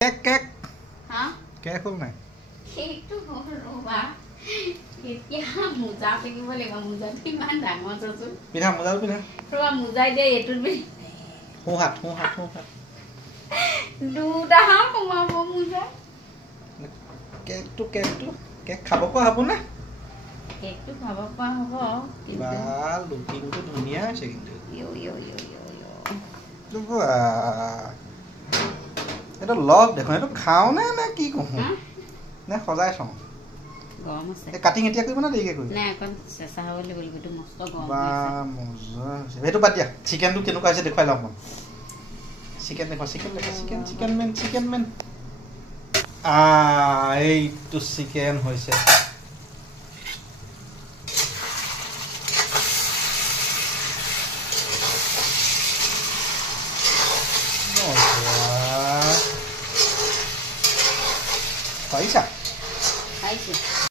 cake হা cake হ'ল নাই কেকটো হ'ল ৰবা এতিয়া মোজা পিন্ধিব লাগিব মোজাটো ইমান ডাঙৰ চচো পিন্ধা মোজাটো পিন্ধা ৰবা মোজাই দিয়ে এইটোত সোঁহাত দুটা হাম সোমাব মোজা কেকটো কেক খাব পৰা হ'ব নে কেকটো খাব পৰা হ'ব বা লুকিংটো ধুনীয়া আছে কিন্তু এইটো লগ দেখোন এইটো খাওঁ নে কি কওঁ নে সজাই থওঁ গৰম আছে কাটিং এতিয়া কৰিব নে দেৰিকৈ কৰিব নাই অকণ চেঁচা হ'ব লাগিব কিন্তু মস্ত গৰম বা মজা হৈছে সেইটো বাদ দিয়া চিকেনটো কেনেকুৱা হৈছে দেখুৱাই লওঁ অকণ চিকেন দেখুৱা চিকেন মেন এইটো চিকেন হৈছে পাৰিছা